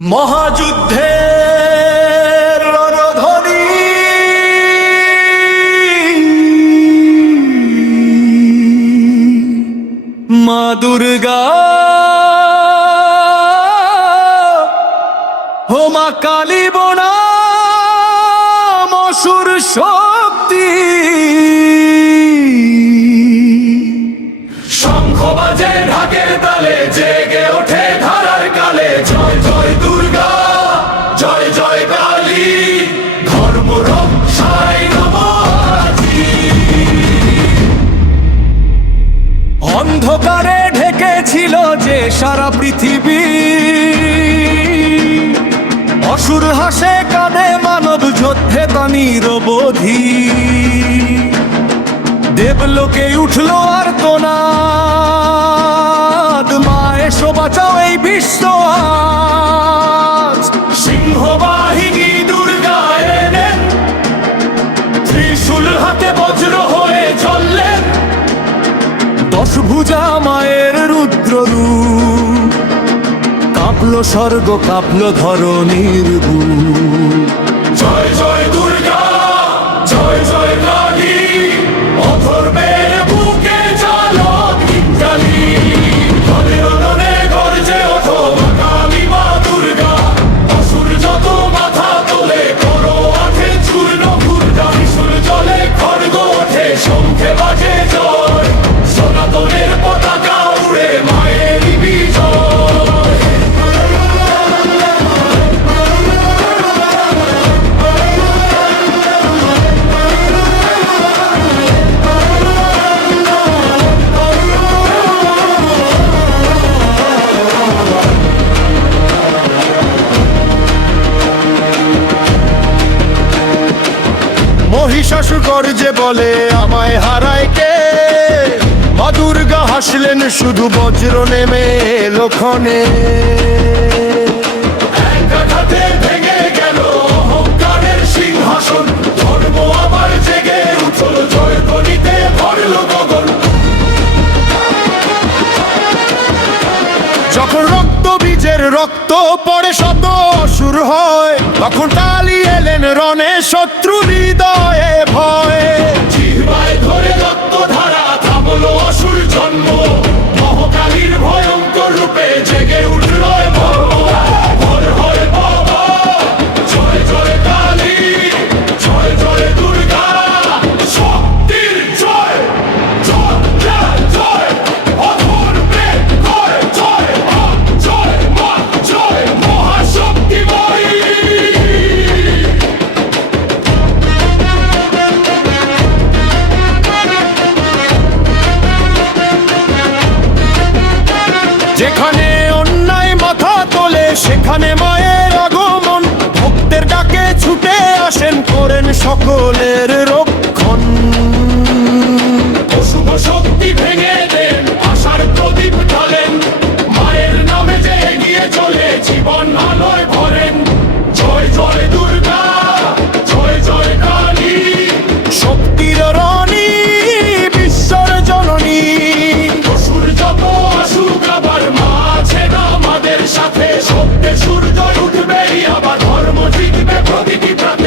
মহাযুদ্ধের রণধ্বনি মা দুর্গা ও মা কালী বনাম অসুর শক্তি শঙ্খ বাজে ঢাকের তালে জেগে ওঠে ধারার কালে জয় জয় দুর্গা জয় জয় কালী ধর্ম রক্ষায় নমাজি। অন্ধকারে ঢেকেছিল যে সারা পৃথিবী, অসুর হাসে কাঁদে মানব যুদ্ধে তা নিরবধি। দেবলোকে উঠলো আর তোনাদ, মা এসো বাঁচাও এই বিশ্ব আজ। সিংহবাহিনী দুর্গা এলেন, ত্রিশূল হাতে বজ্র হয়ে চললেন। দশভুজা মায়ের রুদ্র রূপ, কাঁপলো স্বর্গ কাঁপলো ধরণীর বুক। জয় জয় দুর্গা জয় জয় কালী, অধর্মের বুকে চালো কিঞ্জালি। দলে দলে গর্জে ওঠো মা কালী মা দুর্গা, অসুর যত মাথা তোলে করো আঠে চূর্ণ ভূর্জা। ত্রিশূল জলে খড়গ ওঠে শঙ্খে বাজে জয়, সনাতনের পতাকা উড়ে মায়েরই বিজয়। মহিষাসুর গর্জে বলে আমায় হারায় কে, মা দুর্গা হাসলেন শুধু বজ্র নেমে এলো ক্ষণে। ভেঙে গেল অহংকারের সিংহাসন, ধর্ম আবার জেগে উঠল জয় ধ্বনিতে ভরল গগন। যখন রক্ত বীজের রক্ত পড়ে শত অসুর হয়, তখন কালী এলেন রণে শত্রু হৃদয়ে ভয়ে। জিহ্বায় ধরে রক্ত ধারা থামলো অসুর জন্ম, মহাকালীর ভয়ঙ্কর রূপে জেগে উঠল ধর্ম। ভর হয় বাবা জয় জয় কালী জয় জয় দুর্গা, শক্তির জয় জয় জয় জয়। অধর্মের জয় জয় মা জয় মা জয় মহাশক্তিময়ী। যেখানে অন্যায় মাথা তোলে সেখানে মায়ের আগমন, ভক্তের ডাকে ছুটে আসেন করেন সকলের রক্ষণ। অশুভ শক্তি ভেঙে দেন আশার প্রদীপ ঢালেন, মায়ের নামে যে এগিয়ে চলে জীবন আলোয় ভরেন। জয় জয় দুর্গা জয় জয় কালী, শক্তির রণী বিশ্বর জননী। অসুর যত আসুক আবার মা আছেন আমাদের সাথে, সত্যের সূর্য উঠবে আবার ধর্ম জিতবে প্রতিটি প্রাতে।